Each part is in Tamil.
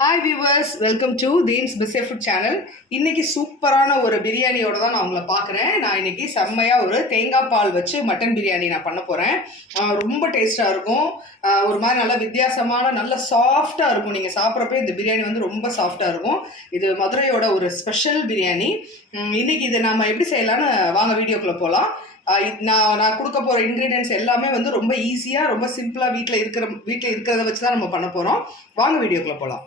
ஹாய் வியூவர்ஸ், வெல்கம் டு தீன்ஸ் பிஸே ஃபுட் சேனல். இன்னைக்கு சூப்பரான ஒரு பிரியாணியோட தான் நான் உங்களை பார்க்குறேன். நான் இன்னைக்கு செம்மையாக ஒரு தேங்காய் பால் வச்சு மட்டன் பிரியாணி நான் பண்ண போகிறேன். ரொம்ப டேஸ்ட்டாக இருக்கும். ஒரு மாதிரி நல்லா வித்தியாசமான நல்ல சாஃப்டாக இருக்கும். நீங்கள் சாப்பிட்றப்ப இந்த பிரியாணி வந்து ரொம்ப சாஃப்டாக இருக்கும். இது மதுரையோட ஒரு ஸ்பெஷல் பிரியாணி. இன்னைக்கு இதை நம்ம எப்படி செய்யலான்னு வாங்க வீடியோக்குள்ளே போகலாம். நான் கொடுக்க போகிற இன்க்ரீடியன்ஸ் எல்லாமே வந்து ரொம்ப ஈஸியாக ரொம்ப சிம்பிளாக வீட்டில் இருக்கிறத வச்சு தான் நம்ம பண்ண போகிறோம். வாங்க வீடியோக்குள்ளே போகலாம்.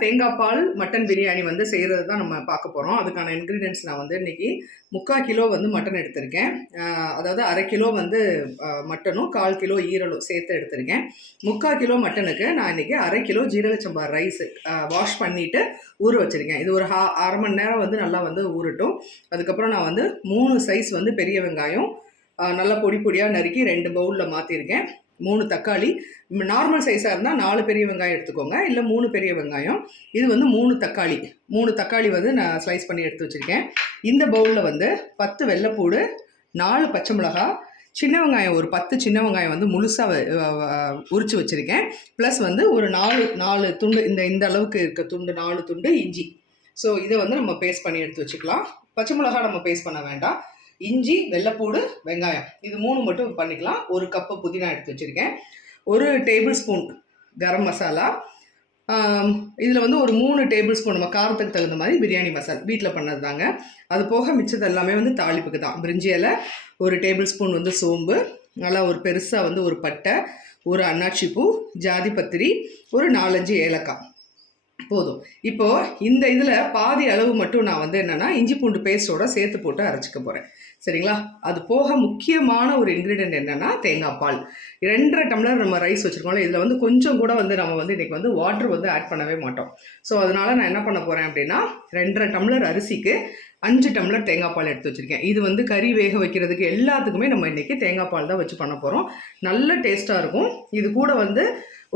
தேங்காய் பால் மட்டன் பிரியாணி வந்து செய்கிறது தான் நம்ம பார்க்க போகிறோம். அதுக்கான இன்க்ரீடியன்ஸ் நான் வந்து இன்றைக்கி 3/4 கிலோ வந்து மட்டன் எடுத்திருக்கேன். அதாவது 1/2 கிலோ வந்து மட்டனும் 1/4 கிலோ ஈரலும் சேர்த்து எடுத்திருக்கேன். 3/4 கிலோ மட்டனுக்கு நான் இன்றைக்கி 1/2 கிலோ ஜீரக சம்பா ரைஸு வாஷ் பண்ணிவிட்டு ஊற வச்சுருக்கேன். இது ஒரு அரை மணி நேரம் வந்து நல்லா வந்து ஊறட்டும். அதுக்கப்புறம் நான் வந்து 3 சைஸ் வந்து பெரிய வெங்காயம் நல்லா பொடி பொடியாக நறுக்கி 2 பவுலில் மாற்றிருக்கேன். 3 தக்காளி, நார்மல் சைஸாக இருந்தால் 4 பெரிய வெங்காயம் எடுத்துக்கோங்க, இல்லை 3 பெரிய வெங்காயம். இது வந்து 3 தக்காளி வந்து நான் ஸ்லைஸ் பண்ணி எடுத்து வச்சுருக்கேன். இந்த பவுலில் வந்து 10 வெள்ளைப்பூடு, 4 பச்சை மிளகா, சின்ன வெங்காயம் ஒரு 10 சின்ன வெங்காயம் வந்து முழுசாக உரித்து வச்சுருக்கேன். ப்ளஸ் வந்து ஒரு 4 துண்டு இந்த அளவுக்கு இருக்க துண்டு 4 துண்டு இஞ்சி. ஸோ இதை வந்து நம்ம பேஸ்ட் பண்ணி எடுத்து வச்சுக்கலாம். பச்சை மிளகா நம்ம பேஸ்ட் பண்ண வேண்டாம். இஞ்சி, வெள்ளைப்பூடு, வெங்காயம் இது 3 மட்டும் பண்ணிக்கலாம். 1 கப்பு புதினா எடுத்து வச்சுருக்கேன். 1 டேபிள் ஸ்பூன் கரம் மசாலா. இதில் வந்து ஒரு 3 டேபிள் ஸ்பூன் நம்ம காரத்துக்கு தகுந்த மாதிரி பிரியாணி மசாலா வீட்டில் பண்ணது தாங்க. அது போக மிச்சது எல்லாமே வந்து தாளிப்புக்கு தான். பிரிஞ்சி இலை, 1 டேபிள் ஸ்பூன் வந்து சோம்பு, நல்லா ஒரு பெருசாக வந்து ஒரு பட்டை, ஒரு அன்னாச்சி பூ, ஜாதி பத்திரி, ஒரு 4-5 ஏலக்காய் போதும். இப்போது இந்த இதில் பாதி அளவு மட்டும் நான் வந்து என்னென்னா இஞ்சி பூண்டு பேஸ்ட்டோட சேர்த்து போட்டு அரைச்சிக்க போகிறேன். சரிங்களா? அது போக முக்கியமான ஒரு இன்க்ரீடியன்ட் என்னென்னா தேங்காய் பால். 2.5 டம்ளர் நம்ம ரைஸ் வச்சுருக்கோம்ல, இதில் வந்து கொஞ்சம் கூட வந்து நம்ம வந்து இன்றைக்கி வந்து வாட்டர் வந்து ஆட் பண்ணவே மாட்டோம். ஸோ அதனால் நான் என்ன பண்ண போகிறேன் அப்படின்னா 2.5 டம்ளர் அரிசிக்கு 5 டம்ளர் தேங்காய் பால் எடுத்து வச்சுருக்கேன். இது வந்து கறி வேக வைக்கிறதுக்கு எல்லாத்துக்குமே நம்ம இன்றைக்கி தேங்காய் பால் தான் வச்சு பண்ண போகிறோம். நல்ல டேஸ்ட்டாக இருக்கும். இது கூட வந்து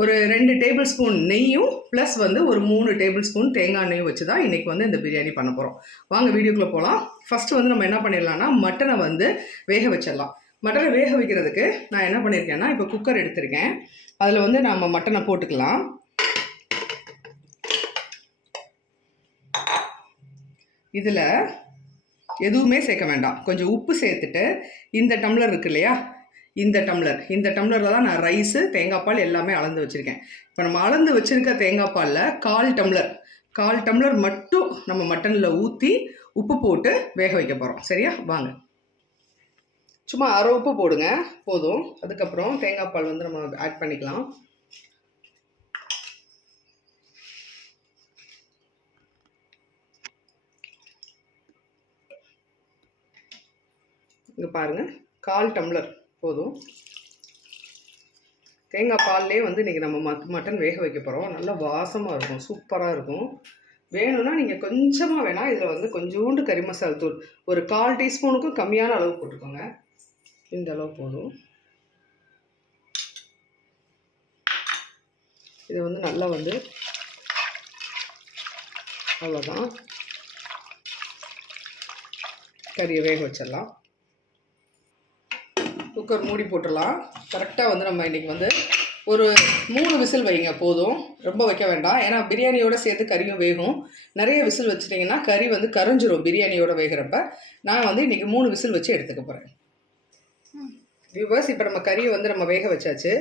ஒரு 2 டேபிள் ஸ்பூன் நெய்யும் ப்ளஸ் வந்து ஒரு 3 டேபிள் ஸ்பூன் தேங்காய் எண்ணெயும் வச்சு தான் இன்றைக்கி வந்து இந்த பிரியாணி பண்ண போகிறோம். வாங்க வீடியோக்குள்ளே போகலாம். ஃபஸ்ட்டு வந்து நம்ம என்ன பண்ணிடலாம்னா மட்டனை வந்து வேக வச்சிடலாம். மட்டனை வேக வைக்கிறதுக்கு நான் என்ன பண்ணியிருக்கேன்னா இப்போ குக்கர் எடுத்திருக்கேன். அதில் வந்து நம்ம மட்டனை போட்டுக்கலாம். இதில் எதுவுமே சேர்க்க வேண்டாம். கொஞ்சம் உப்பு சேர்த்துட்டு இந்த டம்ளர் இருக்கு இல்லையா, இந்த டம்ளரில் தான் நான் ரைஸு தேங்காய் பால் எல்லாமே அளந்து வச்சுருக்கேன். இப்போ நம்ம அளந்து வச்சுருக்க தேங்காய் பாலில் 1/4 டம்ளர் மட்டும் நம்ம மட்டனில் ஊற்றி உப்பு போட்டு வேக வைக்க போகிறோம். சரியா? வாங்க. சும்மா அரை உப்பு போடுங்க போதும். அதுக்கப்புறம் தேங்காய் பால் வந்து நம்ம ஆட் பண்ணிக்கலாம். இங்கே பாருங்கள், 1/4 டம்ளர் போதும். தேங்காய் பால்லே வந்து இன்றைக்கி நம்ம மட்டன் வேக வைக்க போகிறோம். நல்லா வாசமாக இருக்கும், சூப்பராக இருக்கும். வேணும்னா நீங்கள் கொஞ்சமாக வேணால் இதில் வந்து கொஞ்சோண்டு கறி மசாலா தூள் ஒரு 1/4 டீஸ்பூனுக்கும் கம்மியான அளவு போட்டுக்கோங்க. இந்த அளவு போதும். இது வந்து நல்லா வந்து அவ்வளோதான், கறியை வேக வச்சிடலாம். குக்கர் மூடி போட்டுடலாம். கரெக்டாக வந்து நம்ம இன்றைக்கி வந்து ஒரு 3 விசில் வைங்க போதும். ரொம்ப வைக்க வேண்டாம், ஏன்னா பிரியாணியோடு சேர்த்து கறியும் வேகும். நிறைய விசில் வச்சிட்டிங்கன்னா கறி வந்து கரைஞ்சிரும் பிரியாணியோட வேகிறப்ப. நான் வந்து இன்றைக்கி 3 விசில் வச்சு எடுத்துக்க போகிறேன். வியூவர்ஸ், இப்போ நம்ம கறியை வந்து நம்ம வேக வச்சாச்சு.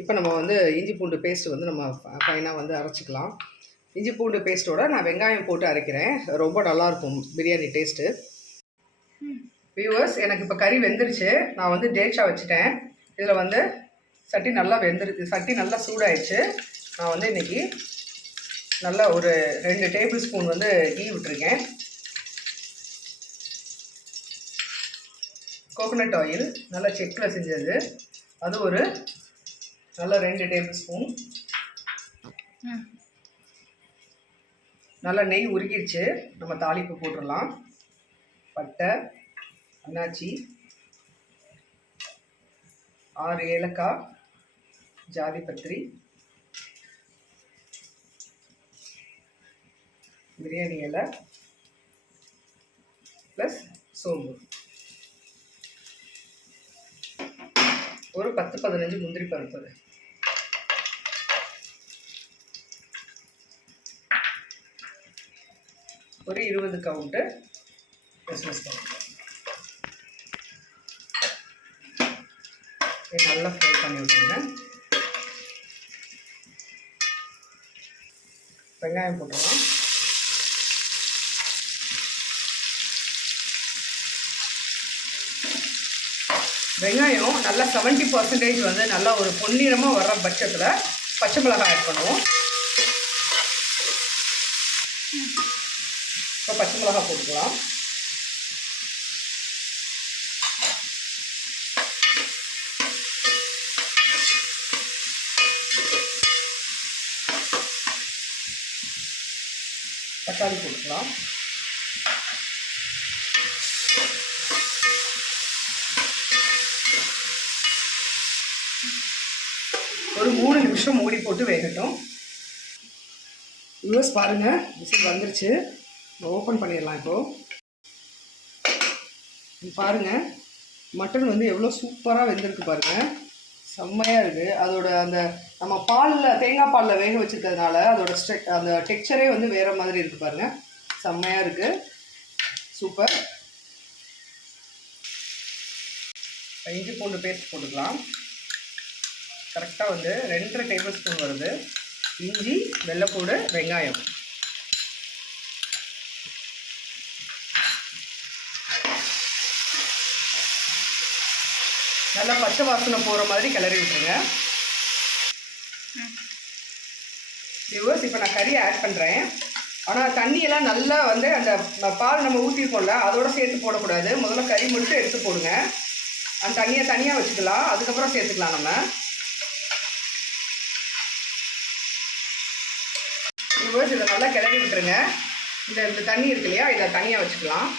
இப்போ நம்ம வந்து இஞ்சி பூண்டு பேஸ்ட்டு வந்து நம்ம ஃபைனாக வந்து அரைச்சிக்கலாம். இஞ்சி பூண்டு பேஸ்ட்டோட நான் வெங்காயம் போட்டு அரைக்கிறேன். ரொம்ப நல்லாயிருக்கும் பிரியாணி டேஸ்ட்டு. வியூவர்ஸ், எனக்கு இப்போ கறி வெந்துருச்சு. நான் வந்து டேட்சா வச்சுட்டேன். இதில் வந்து சட்டி நல்லா வெந்துருக்கு. சட்டி நல்லா சூடாயிடுச்சு. நான் வந்து இன்றைக்கி நல்லா ஒரு 2 டேபிள் ஸ்பூன் வந்து கீ விட்டுருக்கேன். கோகோனட் ஆயில் நல்லா செக்கில் செஞ்சது, அது ஒரு நல்லா 2 டேபிள் ஸ்பூன். நல்லா நெய் உருகிடுச்சு. நம்ம தாளிப்பு போட்டுடலாம். பட்டை, அன்னாச்சி, 6 ஏலக்காய், ஜாதி பத்திரி, பிரியாணி இலை ப்ளஸ் சோம்பு, ஒரு 10-15 முந்திரி பருப்பு, ஒரு 20 கவுண்ட்டு கிஸ்மிஸ் பருப்பு. நல்லா ஃப்ரை பண்ணி விட்டுருங்க. வெங்காயம் போட்டுருவோம். வெங்காயம் நல்லா 70% வந்து நல்லா ஒரு பொன்னிறமாக வர்ற பட்சத்தில் பச்சை மிளகாய் ஆட் பண்ணுவோம். இப்போ பச்சை மிளகாய் போட்டுக்கலாம். தக்காளி போட்டுக்கலாம். ஒரு 3 நிமிஷம் மூடி போட்டு வேகட்டும். யூஎஸ் பாருங்கள், விசில் வந்துருச்சு. ஓப்பன் பண்ணிடலாம். இப்போது பாருங்கள், மட்டன் வந்து எவ்வளோ சூப்பராக வெந்திருக்கு பாருங்கள். செம்மையாக இருக்குது. அதோட அந்த நம்ம பாலில், தேங்காய் பாலில் வேக வச்சுருக்கிறதுனால அதோட அந்த டெக்ஸ்சரே வந்து வேறு மாதிரி இருக்குது பாருங்கள். செம்மையாக இருக்குது. சூப்பர். இஞ்சி பூண்டு பேஸ்ட் போட்டுக்கலாம். கரெக்டாக வந்து 2.5 டேபிள் ஸ்பூன் வருது. இஞ்சி, வெள்ளைப்பூடு, வெங்காயம். நல்லா பச்சை வாசனை போகிற மாதிரி கிளறி விட்டுருங்க. வியூவர்ஸ், இப்போ நான் கறி ஆட் பண்ணுறேன். ஆனால் தண்ணியெல்லாம் நல்லா வந்து அந்த பால் நம்ம ஊற்றிருக்கோம்ல, அதோடு சேர்த்து போடக்கூடாது. முதல்ல கறி மட்டும் எடுத்து போடுங்க. அந்த தண்ணியை தனியாக வச்சுக்கலாம், அதுக்கப்புறம் சேர்த்துக்கலாம். நம்ம வியூவர்ஸ், இதை நல்லா கிளறி விட்டுருங்க. இந்த தண்ணி இருக்கு இல்லையா, இதை தனியாக வச்சுக்கலாம்.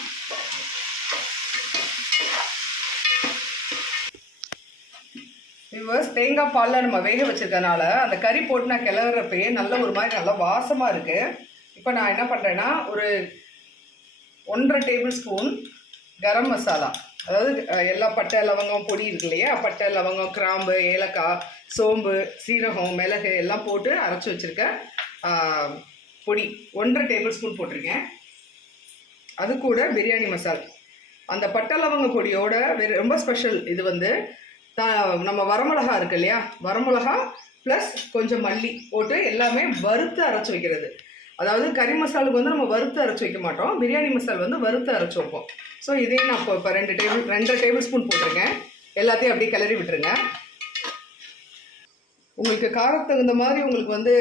வியூவர்ஸ், தேங்காய் பாலில் நம்ம வேக வச்சுருக்கனால அந்த கறி போட்டு நான் கிளறப்பயே நல்ல ஒரு மாதிரி நல்லா வாசமாக இருக்குது. இப்போ நான் என்ன பண்ணுறேன்னா, ஒரு 1.5 டேபிள் ஸ்பூன் கரம் மசாலா, அதாவது எல்லா பட்டை லவங்கம் பொடி இருக்கு இல்லையா, பட்டை லவங்கம் கிராம்பு ஏலக்காய் சோம்பு சீரகம் மிளகு எல்லாம் போட்டு அரைச்சி வச்சுருக்க பொடி 1.5 டேபிள் ஸ்பூன் போட்டிருக்கேன். அது கூட பிரியாணி மசால், அந்த பட்டை லவங்க பொடியோட ரொம்ப ஸ்பெஷல் இது வந்து நம்ம வரமிளகா இருக்கு இல்லையா, வரமிளகா ப்ளஸ் கொஞ்சம் மல்லி போட்டு எல்லாமே வறுத்து அரைச்சி வைக்கிறது. அதாவது கறி மசாலுக்கு வந்து நம்ம வறுத்து அரைச்சி வைக்க மாட்டோம், பிரியாணி மசால் வந்து வறுத்து அரைச்சி வைப்போம். ஸோ இதையும் நான் இப்போ 2.5 டேபிள் ஸ்பூன் போட்டிருக்கேன். எல்லாத்தையும் அப்படியே கிளறி விட்டுருங்க. உங்களுக்கு காரத்துக்கு தகுந்த மாதிரி உங்களுக்கு வந்து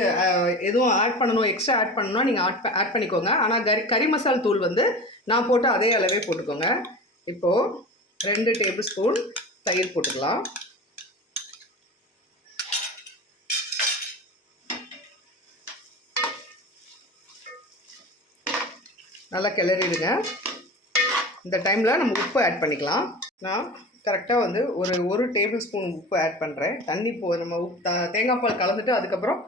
எதுவும் ஆட் பண்ணணும், எக்ஸ்ட்ரா ஆட் பண்ணணும்னா நீங்கள் ஆட் பண்ணிக்கோங்க. ஆனால் கறி மசால் தூள் வந்து நான் போட்டு அதே அளவே போட்டுக்கோங்க. இப்போது 2 டேபிள் ஸ்பூன் தயிர் போட்டுக்கலாம். நல்லா கிளறிடுங்க. இந்த டைமில் நம்ம உப்பு ஆட் பண்ணிக்கலாம். நான் கரெக்டாக வந்து ஒரு டேபிள் ஸ்பூன் உப்பு ஆட் பண்ணுறேன். தண்ணி நம்ம தேங்காய் பால் கலந்துட்டு அதுக்கப்புறம்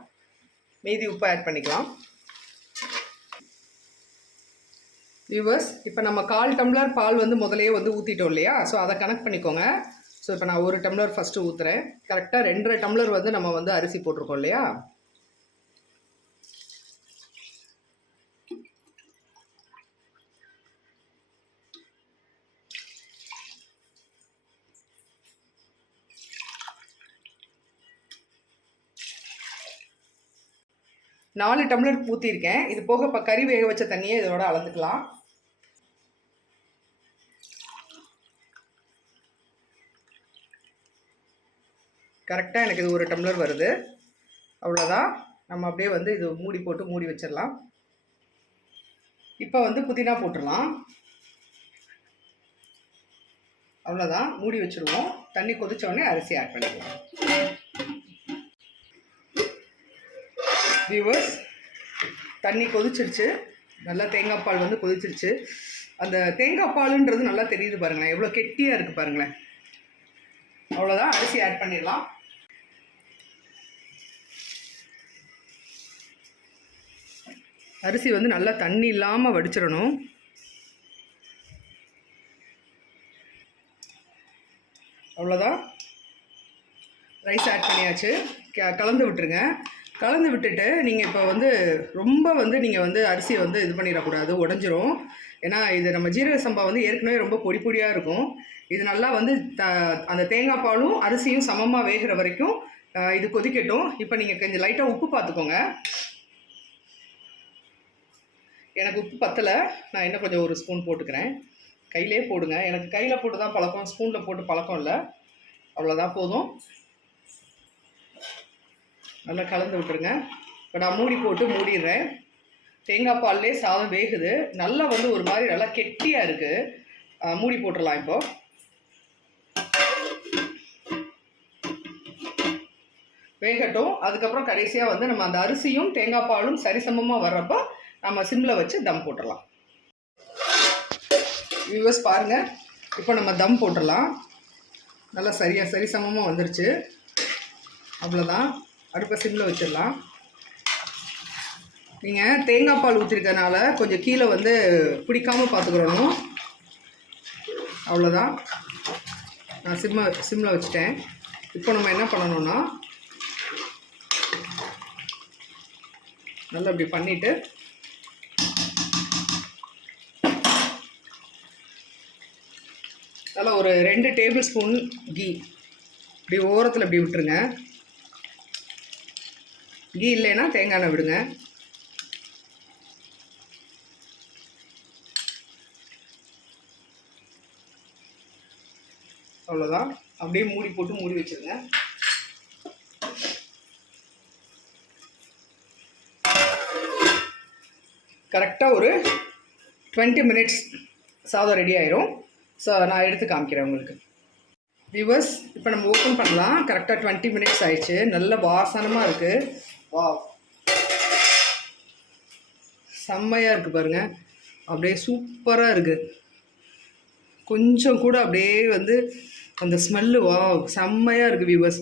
மீதி உப்பு ஆட் பண்ணிக்கலாம். வியூவர்ஸ், இப்போ நம்ம 1/4 டம்ளர் பால் வந்து முதலையே வந்து ஊற்றிட்டோம் இல்லையா, ஸோ அதை கனெக்ட் பண்ணிக்கோங்க. ஸோ இப்போ நான் 1 டம்ளர் ஃபஸ்ட்டு ஊற்றுறேன். கரெக்டாக 2.5 டம்ளர் வந்து நம்ம வந்து அரிசி போட்டிருக்கோம் இல்லையா. நாலு டம்ளர் ஊற்றிருக்கேன். இது போக இப்போ கறி வேக வச்ச தண்ணியை இதோட அளந்துக்கலாம். கரெக்டாக எனக்கு இது 1 டம்ளர் வருது. அவ்வளோதான். நம்ம அப்படியே வந்து இது மூடி போட்டு மூடி வச்சிடலாம். இப்போ வந்து புதினா போட்டுடலாம். அவ்வளோதான், மூடி வச்சுடுவோம். தண்ணி கொதிச்ச உடனே அரிசி ஆட் பண்ணிக்கலாம். வியூவர்ஸ், தண்ணி கொதிச்சிருச்சு. நல்லா தேங்காய் பால் வந்து கொதிச்சிருச்சு. அந்த தேங்காய் பாலுன்றது நல்லா தெரியுது பாருங்களேன், எவ்வளோ கெட்டியாக இருக்குது பாருங்களேன். அவ்வளோதான், அரிசி ஆட் பண்ணிடலாம். அரிசி வந்து நல்லா தண்ணி இல்லாமல் வடிச்சிடணும். அவ்வளோதான், ரைஸ் ஆட் பண்ணியாச்சு. கலந்து விட்டுருங்க. கலந்து விட்டுட்டு நீங்கள் இப்போ வந்து ரொம்ப வந்து நீங்கள் வந்து அரிசியை வந்து இது பண்ணிடக்கூடாது, உடஞ்சிரும். ஏன்னா இது நம்ம ஜீரக சம்பா வந்து ஏற்கனவே ரொம்ப பொடி பொடியாக இருக்கும். இது நல்லா வந்து அந்த தேங்காய் பாலும் அரிசியும் சமமாக வேகிற வரைக்கும் இது கொதிக்கட்டும். இப்போ நீங்கள் கொஞ்சம் லைட்டாக உப்பு பார்த்துக்கோங்க. எனக்கு உப்பு பத்தலை, நான் இன்னும் கொஞ்சம் ஒரு ஸ்பூன் போட்டுக்கிறேன். கையிலே போடுங்க, எனக்கு கையில் போட்டு தான் பழக்கம், ஸ்பூனில் போட்டு பழக்கம் இல்லை. அவ்வளோதான், போதும். நல்லா கலந்து விட்டுருங்க. இப்போ நான் மூடி போட்டு மூடிடுறேன். தேங்காய் பால்லே சாதம் வேகுது, நல்லா வந்து ஒரு மாதிரி நல்லா கெட்டியாக இருக்குது. மூடி போட்டுடலாம். இப்போ வேகட்டும். அதுக்கப்புறம் கடைசியாக வந்து நம்ம அந்த அரிசியும் தேங்காய் பாலும் சரிசமமாக வர்றப்போ நம்ம சிம்மில் வச்சு தம் போட்டுடலாம். வியூவர்ஸ் பாருங்கள், இப்போ நம்ம தம் போட்டுடலாம். நல்லா சரிசமமாக வந்துருச்சு. அவ்வளோதான், அடுப்பை சிம்மில் வச்சிடலாம். நீங்கள் தேங்காய் பால் ஊற்றிருக்கனால கொஞ்சம் கீழே வந்து பிடிக்காமல் பார்த்துக்கிறணும். அவ்வளோதான், நான் சிம்மில் வச்சுட்டேன். இப்போ நம்ம என்ன பண்ணணும்னா நல்லா இப்படி பண்ணிவிட்டு நல்லா ஒரு 2 டேபிள் ஸ்பூன் கீ இப்படி ஓரத்தில் இப்படி விட்டுருங்க. கீ இல்லைன்னா தேங்காய் எண்ணெய் விடுங்க. அவ்வளோதான், அப்படியே மூடி போட்டு மூடி வச்சுருங்க. கரெக்டாக ஒரு 20 மினிட்ஸ் சாதம் ரெடி ஆயிரும். ஸோ நான் எடுத்து காமிக்கிறேன் உங்களுக்கு. வியூவர்ஸ், இப்போ நம்ம ஓப்பன் பண்ணலாம். கரெக்டாக 20 மினிட்ஸ் ஆயிடுச்சு. நல்ல வாசனமாக இருக்குது. வா, செம்மையாக இருக்குது பாருங்கள், அப்படியே சூப்பராக இருக்குது. கொஞ்சம் கூட அப்படியே வந்து அந்த ஸ்மெல்லு வா செம்மையாக இருக்குது வியூவர்ஸ்.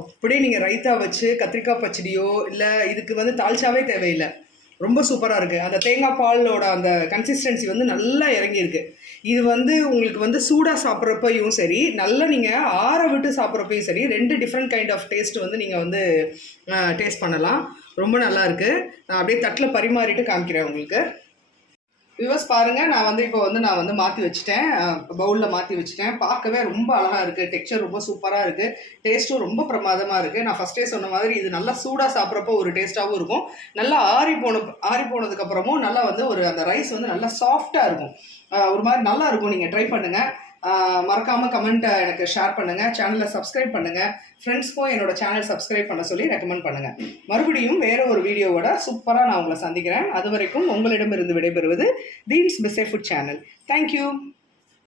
அப்படியே நீங்கள் ரைத்தா வச்சு கத்திரிக்காய் பச்சடியோ இல்லை இதுக்கு வந்து தால்ச்சாவே தேவையில்லை, ரொம்ப சூப்பராக இருக்குது. அந்த தேங்காய் பாலோட அந்த கன்சிஸ்டன்சி வந்து நல்லா இறங்கியிருக்கு. இது வந்து உங்களுக்கு வந்து சூடாக சாப்பிட்றப்பையும் சரி, நல்லா நீங்கள் ஆற விட்டு சாப்பிட்றப்பையும் சரி, 2 டிஃப்ரெண்ட் கைண்ட் ஆஃப் டேஸ்ட் வந்து நீங்கள் வந்து டேஸ்ட் பண்ணலாம். ரொம்ப நல்லாயிருக்கு. நான் அப்படியே தட்டில் பரிமாறிட்டு காமிக்கிறேன் உங்களுக்கு. வியூவர்ஸ் பாருங்கள், நான் வந்து மாற்றி வச்சுட்டேன், பவுலில் மாற்றி வச்சுட்டேன். பார்க்கவே ரொம்ப அழகாக இருக்குது. டெக்ஸ்சர் ரொம்ப சூப்பராக இருக்குது. டேஸ்ட்டும் ரொம்ப பிரமாதமாக இருக்குது. நான் ஃபஸ்ட்டே சொன்ன மாதிரி இது நல்லா சூடாக சாப்பிட்றப்போ ஒரு டேஸ்ட்டாகவும் இருக்கும். நல்லா ஆறி போனதுக்கப்புறமும் நல்லா வந்து ஒரு அந்த ரைஸ் வந்து நல்லா சாஃப்டாக இருக்கும். ஒரு மாதிரி நல்லா இருக்கும். நீங்கள் ட்ரை பண்ணுங்கள். மறக்காமல் கமெண்ட்டை எனக்கு ஷேர் பண்ணுங்கள். சேனலை சப்ஸ்கிரைப் பண்ணுங்கள். ஃப்ரெண்ட்ஸ்க்கும் என்னோடய சேனல் சப்ஸ்கிரைப் பண்ண சொல்லி ரெக்கமெண்ட் பண்ணுங்கள். மறுபடியும் வேறு ஒரு வீடியோவோட சூப்பராக நான் உங்களை சந்திக்கிறேன். அது வரைக்கும் உங்களிடமிருந்து விடைபெறுவது தீன்ஸ் பிஸே ஃபுட் சேனல். தேங்க்யூ.